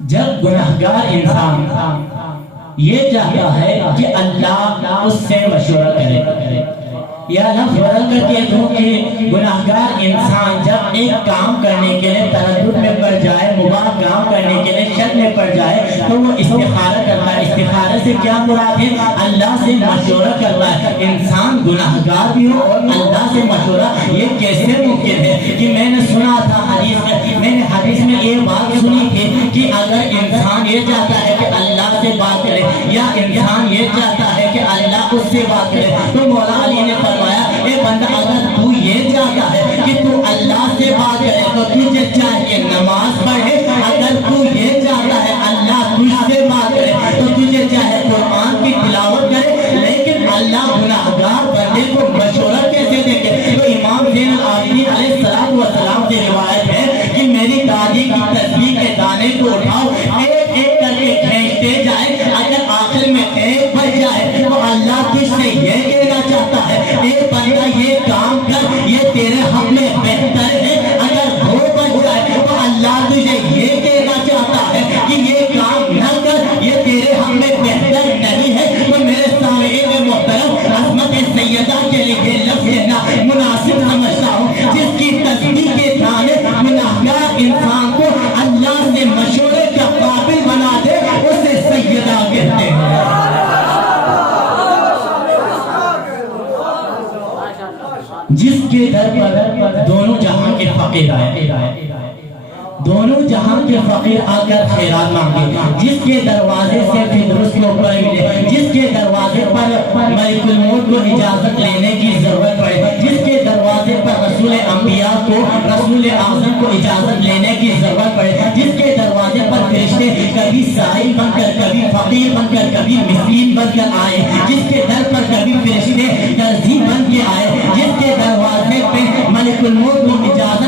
جب گناہگار انسان یہ چاہتا ہے کہ اللہ اس سے مشورہ کرے، یا لفظ بدل کر کے دوں کہ گناہگار انسان جب ایک کام کرنے کے لیے تردد میں پڑ جائے، مباح کام کرنے کے لیے شک میں پڑ جائے تو وہ استخارہ کرتا ہے۔ استخارہ سے کیا مراد ہے؟ اللہ سے مشورہ کرتا ہے۔ انسان گناہگار بھی ہو اور اللہ سے مشورہ، یہ کیسے ممکن ہے؟ کہ میں نے سنا تھا حدیث میں یہ بات سنی تھی کہ اگر انسان یہ چاہتا ہے کہ اللہ سے بات کرے یا انسان یہ چاہتا ہے کہ اللہ اس سے بات کرے تو مولا علی نے فرمایا اے بندہ اگر تو یہ چاہتا ہے کہ تو اللہ سے بات کرے تو تجھے چاہیے نماز پڑھے، اگر تو یہ چاہتا ہے اللہ تجھ سے بات کرے تو تجھے چاہے قرآن کی تلاوت کرے، لیکن اللہ گناہگار بندے کو مشورہ کیسے دے گے؟ تو امام زین العابدین علیہ السلام سے روایت ہے کہ میری دادی کی تسبیح کے دانے کو اٹھاؤ، ایک ایک کر کے کھینچتے جائے، اگر آخر میں ایک بچ جائے تو اللہ تجھ سے یہ کہنا چاہتا ہے اے بندہ یہ کام کر، یہ تیرے حق میں بہتر ہے، اگر دو بچ جائے تو اللہ تجھے یہ کہنا چاہتا ہے کہ یہ کام نہ کر، یہ تیرے حق میں بہتر نہیں ہے۔ تو میرے سامعین محترم، عظمت سیدہ کے لیے لفظ لینا مناسب سمجھتا ہوں، جس کی تسبیح کے دانے گناہگار انسان کو اللہ سے مشورے کا قابل بنا دے، اسے سیدہ کہتے ہیں۔ جس کے در پر دونوں جہاں کے فقیر آئے، دونوں جہاں کے فقیر آ کر خیرات مانگے، جس کے دروازے سے فردوس کو پر ملے، جس کے دروازے پر ملک الموت کو اجازت لینے کی ضرورت پڑے، جس کے دروازے پر رسول انبیاء کو، رسول اعظم کو اجازت لینے کی ضرورت پڑے، جس کے دروازے پر فرشتے کبھی سائل بن کر، کبھی فقیر بن کر، کبھی مسکین بن کر آئے، جس کے در پر کبھی فرشتے درزی بن کے آئے، جس کے دروازے پہ ملک الموت کو اجازت